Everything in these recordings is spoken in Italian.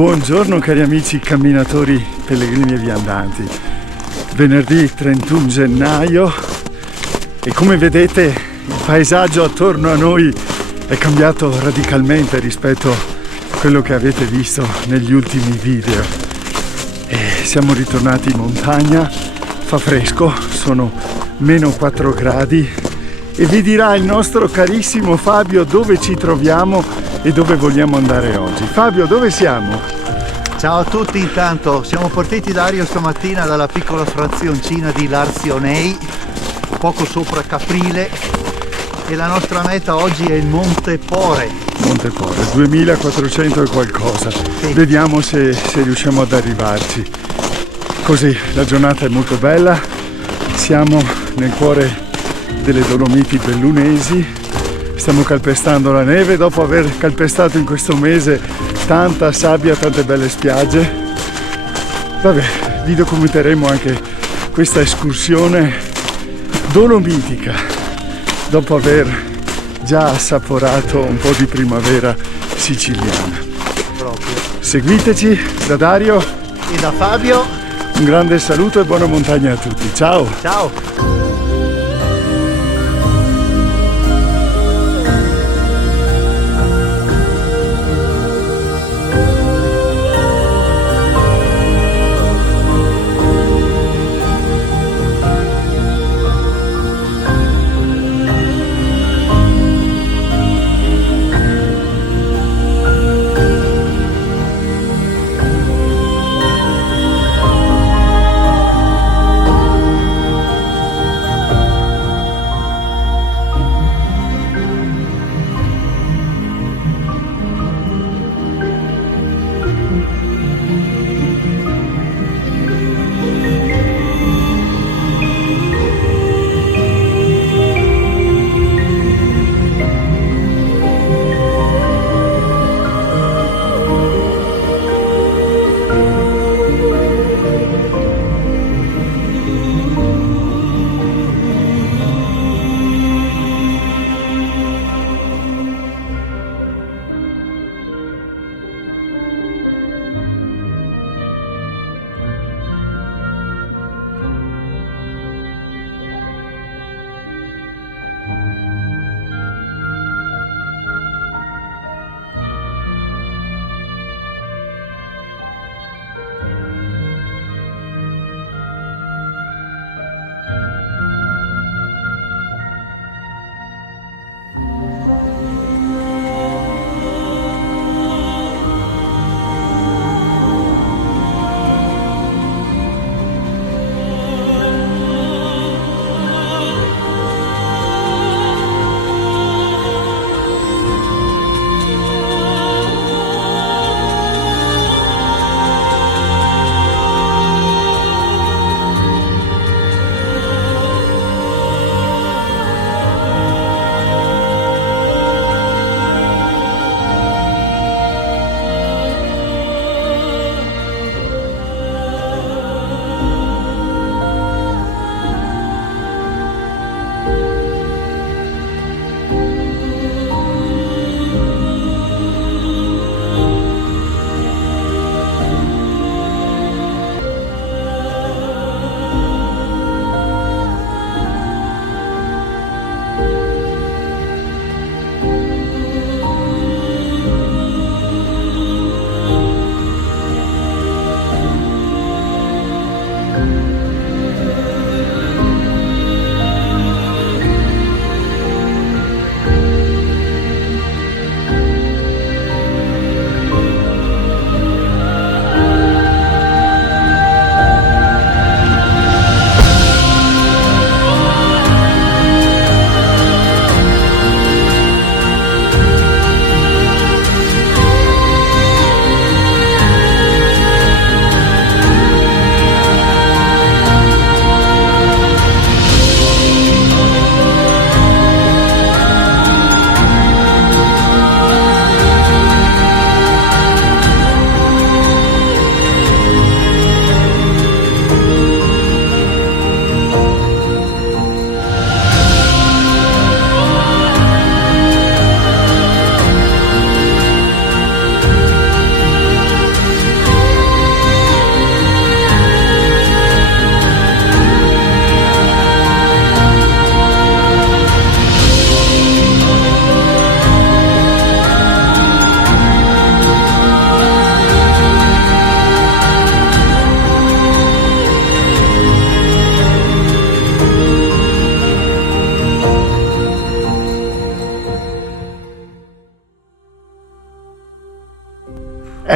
Buongiorno cari amici camminatori, pellegrini e viandanti. Venerdì 31 gennaio e come vedete il paesaggio attorno a noi è cambiato radicalmente rispetto a quello che avete visto negli ultimi video. E siamo ritornati in montagna, fa fresco, sono meno 4 gradi e vi dirà il nostro carissimo Fabio dove ci troviamo e dove vogliamo andare oggi. Fabio, dove siamo? Ciao a tutti, intanto siamo partiti da Ario stamattina dalla piccola frazioncina di Larzionei, poco sopra Caprile, e la nostra meta oggi è il Monte Pore. Monte Pore, 2400 e qualcosa. Sì. Vediamo se riusciamo ad arrivarci. Così, la giornata è molto bella, siamo nel cuore delle Dolomiti Bellunesi, stiamo calpestando la neve dopo aver calpestato in questo mese tanta sabbia, tante belle spiagge. Vabbè, vi documenteremo anche questa escursione dolomitica dopo aver già assaporato un po' di primavera siciliana. Proprio. Seguiteci da Dario E da Fabio, un grande saluto e buona montagna a tutti. Ciao! ciao!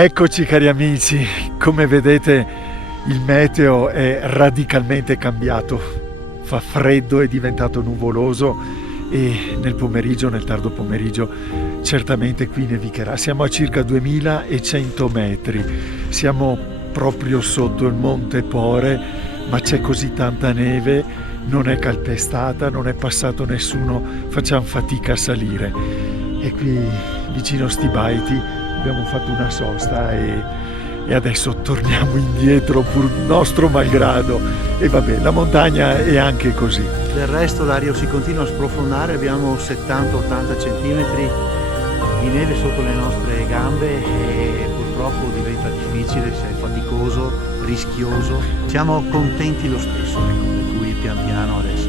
Eccoci cari amici, come vedete il meteo è radicalmente cambiato, fa freddo, è diventato nuvoloso e nel pomeriggio, nel tardo pomeriggio, certamente qui nevicherà. Siamo a circa 2100 metri, siamo proprio sotto il Monte Pore, ma c'è così tanta neve, non è calpestata, non è passato nessuno, facciamo fatica a salire. E qui vicino Stibaiti abbiamo fatto una sosta e adesso torniamo indietro pur nostro malgrado. E vabbè, la montagna è anche così. Del resto Dario si continua a sprofondare, abbiamo 70-80 centimetri di neve sotto le nostre gambe e purtroppo diventa difficile, è faticoso, rischioso. Siamo contenti lo stesso, ecco, per cui pian piano adesso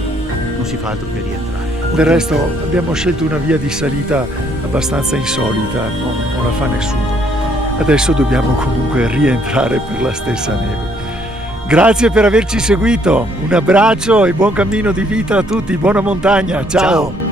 non si fa altro che rientrare. Del resto abbiamo scelto una via di salita abbastanza insolita, non la fa nessuno. Adesso dobbiamo comunque rientrare per la stessa neve. Grazie per averci seguito, un abbraccio e buon cammino di vita a tutti, buona montagna, ciao.